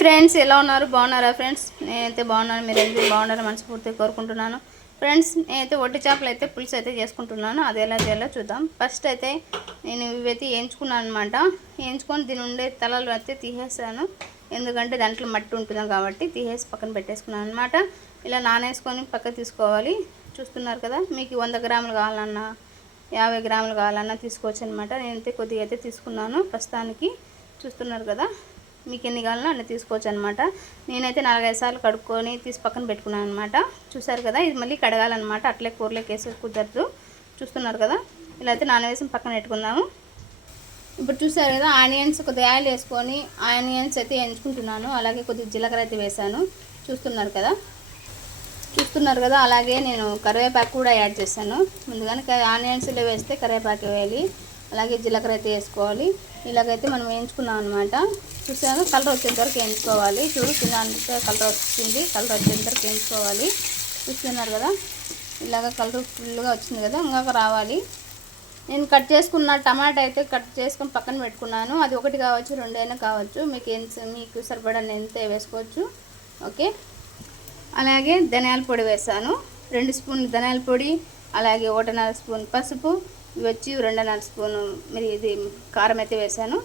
Friends ఎలా ఉన్నారు? బాగున్నారా ఫ్రెండ్స్? నేనైతే బాగున్నాను. మీరైతే బాగున్నారని మనస్ఫూర్తిగా కోరుకుంటున్నాను. ఫ్రెండ్స్ నేనైతే ఒట్టి చేపలు అయితే పులుసు అయితే చేసుకుంటున్నాను. అది ఎలా చేయాలో చూద్దాం. ఫస్ట్ అయితే నేను ఇవైతే వేయించుకున్నాను అనమాట. వేయించుకొని దీని ఉండే తలలు అయితే తీసేసాను. ఎందుకంటే దాంట్లో మట్టి ఉంటుంది కాబట్టి తీసేసి పక్కన పెట్టేసుకున్నాను అనమాట. ఇలా నానేసుకొని పక్కకు తీసుకోవాలి. చూస్తున్నారు కదా, మీకు 100 గ్రాములు కావాలన్నా 50 గ్రాములు కావాలన్నా తీసుకోవచ్చు అనమాట. నేనైతే కొద్దిగా అయితే తీసుకున్నాను ప్రస్తుతానికి. చూస్తున్నారు కదా, మీకు ఎన్ని కావాలన్నా అన్నీ తీసుకోవచ్చు అనమాట. నేనైతే 4-5 సార్లు కడుక్కొని తీసి పక్కన పెట్టుకున్నాను అనమాట. చూసారు కదా, ఇది మళ్ళీ కడగాలన్నమాట. అట్లే కూరలోకి వేసి కుదరదు. చూస్తున్నారు కదా, ఇలా అయితే నానవేసి పక్కన పెట్టుకుందాము. ఇప్పుడు చూసారు కదా, ఆనియన్స్ కొద్దిగా ఆయిల్ వేసుకొని ఆనియన్స్ అయితే వేయించుకుంటున్నాను. అలాగే కొద్దిగా జీలకర్ర అయితే వేసాను. చూస్తున్నారు కదా, అలాగే నేను కరివేపాకు కూడా యాడ్ చేశాను. ముందుగానే ఆనియన్స్లో వేస్తే కరివేపాకు వేయాలి. అలాగే జీలకర్ర అయితే వేసుకోవాలి. ఇలాగైతే మనం వేయించుకున్నాం అనమాట. చూసాను, కలర్ వచ్చేంత వరకు వేయించుకోవాలి. చూడు తినాలంటే కలర్ వచ్చింది. కలర్ వచ్చేంత వరకు వేయించుకోవాలి. చూస్తున్నారు కదా, ఇలాగ కలర్ ఫుల్గా వచ్చింది కదా, ఇంకా రావాలి. నేను కట్ చేసుకున్న టమాటా అయితే కట్ చేసుకొని పక్కన పెట్టుకున్నాను. అది 1 కావచ్చు, 2 అయినా కావచ్చు. మీకు సరిపడా ఎంత వేసుకోవచ్చు. ఓకే, అలాగే ధనియాల పొడి వేసాను. 2 స్పూన్లు ధనియాల పొడి, అలాగే 1.5 స్పూన్ పసుపు, ఇవి వచ్చి 2.5 స్పూను ఇది కారం అయితే వేసాను.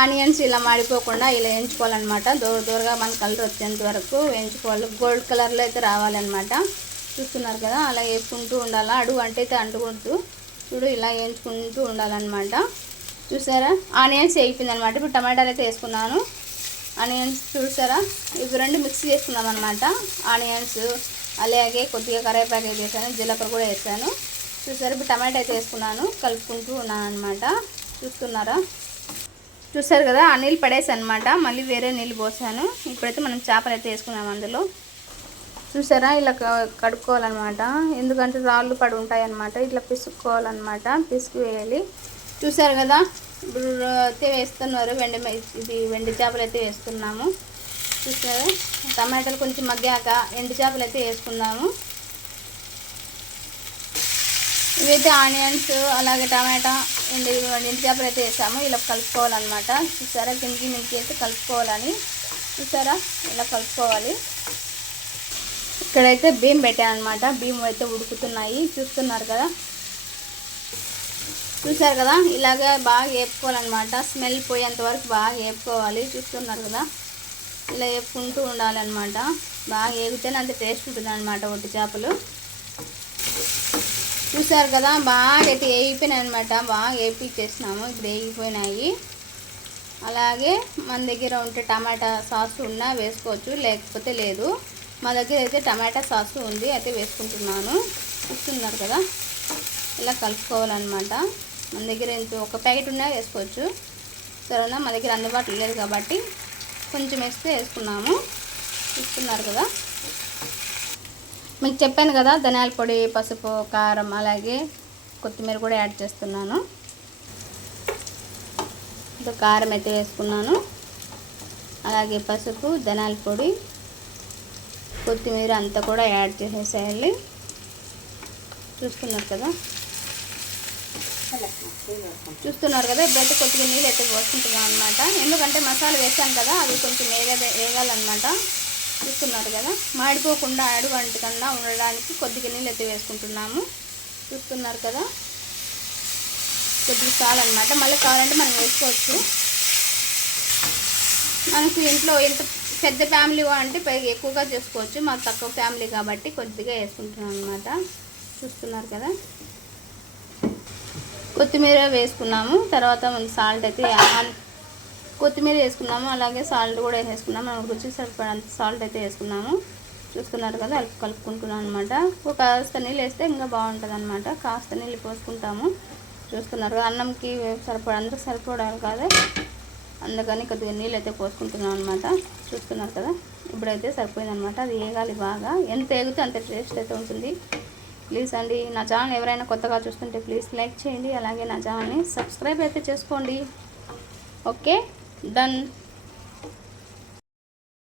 ఆనియన్స్ ఇలా మాడిపోకుండా ఇలా వేయించుకోవాలన్నమాట. దూరగా మన కలర్ వచ్చేంత వరకు వేయించుకోవాలి. గోల్డ్ కలర్లో అయితే రావాలన్నమాట. చూస్తున్నారు కదా, అలా వేసుకుంటూ ఉండాలా. అడుగు అంటే అయితే అంటుకుంటూ చూడు, ఇలా వేయించుకుంటూ ఉండాలన్నమాట. చూసారా, ఆనియన్స్ వేయిపోయింది అనమాట. ఇప్పుడు టమాటాలు అయితే వేసుకున్నాను. ఆనియన్స్ చూసారా, ఇవి 2 మిక్స్ చేసుకున్నాం అనమాట. ఆనియన్స్ అలాగే కొద్దిగా కరివేపాకు అయితే వేసాను, జీలకర్ర కూడా వేసాను. చూసారు, ఇప్పుడు టమాటా అయితే వేసుకున్నాను, కలుపుకుంటూ ఉన్నాను అనమాట. చూసారు కదా, ఆ నీళ్ళు పడేసాను అనమాట. మళ్ళీ వేరే నీళ్ళు పోసాను. ఇప్పుడైతే మనం చేపలు అయితే వేసుకున్నాము అందులో. చూసారా, ఇలా కడుక్కోవాలన్నమాట. ఎందుకంటే రాళ్ళు పడి ఉంటాయి అన్నమాట. ఇట్లా పిసుక్కోవాలన్నమాట, పిసుకు వేయాలి. చూసారు కదా, ఇప్పుడు అయితే వేస్తున్నారు వెండి చేపలు అయితే వేస్తున్నాము. చూసారా, టమాటాలు కొంచెం మగ్గాక ఎండు చేపలు అయితే వేసుకుందాము. ఇవైతే ఆనియన్స్ అలాగే టమాటా ఎండు చేపలు అయితే వేసాము. ఇలా కలుపుకోవాలన్నమాట. చూసారా, మింకి అయితే కలుపుకోవాలని. చూసారా, ఇలా కలుపుకోవాలి. ఇక్కడైతే బియ్యం పెట్టాను అనమాట. బియ్యం అయితే ఉడుకుతున్నాయి. చూస్తున్నారు కదా, ఇలాగే బాగా వేపుకోవాలన్నమాట. స్మెల్ పోయేంత వరకు బాగా వేపుకోవాలి. చూస్తున్నారు కదా, ఇలా వేపుకుంటూ ఉండాలన్నమాట. బాగా వేగితేనే అంత టేస్ట్ ఉంటుంది అనమాట ఒట్టి చేపలు. చూసారు కదా, బాగా అయితే వేగిపోయినాయి అనమాట. బాగా వేపించేసినాము. ఇప్పుడు వేగిపోయినాయి. అలాగే మన దగ్గర ఉంటే టమాటా సాస్ ఉన్నా వేసుకోవచ్చు, లేకపోతే లేదు. మా దగ్గర అయితే టమాటా సాస్ ఉంది, అయితే వేసుకుంటున్నాను. చూస్తున్నారు కదా, ఇలా కలుపుకోవాలన్నమాట. మన దగ్గర ఒక ప్యాకెట్ ఉన్నా వేసుకోవచ్చు. సరేనా, మా దగ్గర అందుబాటులో లేదు కాబట్టి కొంచెం వేసుకున్నాము. చూస్తున్నారు కదా, మీకు చెప్పాను కదా, ధనియాల పొడి, పసుపు, కారం అలాగే కొత్తిమీర కూడా యాడ్ చేస్తున్నాను. ఇంకా కారం అయితే వేసుకున్నాను. అలాగే పసుపు, ధనియాల పొడి, కొత్తిమీర అంతా కూడా యాడ్ చేసేసేయాలి. చూస్తున్నారు కదా, ఇప్పుడైతే కొద్దిగా నీళ్ళు అయితే పోసుకుంటున్నాం అనమాట. ఎందుకంటే మసాలా వేసాం కదా, అది కొంచెం వేగాలన్నమాట. చూస్తున్నారు కదా, మాడిపోకుండా అడుగు అంటకుండా ఉండడానికి కొద్దిగా నీళ్ళు అయితే వేసుకుంటున్నాము. చూస్తున్నారు కదా, కొద్దిగా చాలన్నమాట. మళ్ళీ కావాలంటే మనం వేసుకోవచ్చు. మనకు ఇంట్లో ఎంత పెద్ద ఫ్యామిలీ అంటే ఎక్కువగా చేసుకోవచ్చు. మాకు తక్కువ ఫ్యామిలీ కాబట్టి కొద్దిగా వేసుకుంటున్నాం అనమాట. చూస్తున్నారు కదా, కొత్తిమీర వేసుకున్నాము. తర్వాత మనం సాల్ట్ అయితే కొత్తిమీర వేసుకున్నాము, అలాగే సాల్ట్ కూడా వేసుకున్నాము. మనకు రుచి సరిపడంత సాల్ట్ అయితే వేసుకున్నాము. చూస్తున్నారు కదా, కలుపుకుంటున్నాను అనమాట. కాస్త నీళ్ళు వేస్తే ఇంకా బాగుంటుంది అనమాట. కాస్త నీళ్ళు పోసుకుంటాము. చూస్తున్నారు కదా, అన్నంకి అందరికి సరిపోవడానికి కాదు, అందుకని కొద్దిగా నీళ్ళు అయితే పోసుకుంటున్నాం అనమాట. చూస్తున్నారు కదా, ఇప్పుడైతే సరిపోయింది అనమాట. అది వేగాలి బాగా. ఎంత వేగితే అంత టేస్ట్ అయితే ఉంటుంది. ప్లీజ్ అండి, నా ఛానల్ ఎవరైనా కొత్తగా చూస్తుంటే ప్లీజ్ లైక్ చేయండి. అలాగే నా ఛానల్ని సబ్స్క్రైబ్ అయితే చేసుకోండి. Okay, done.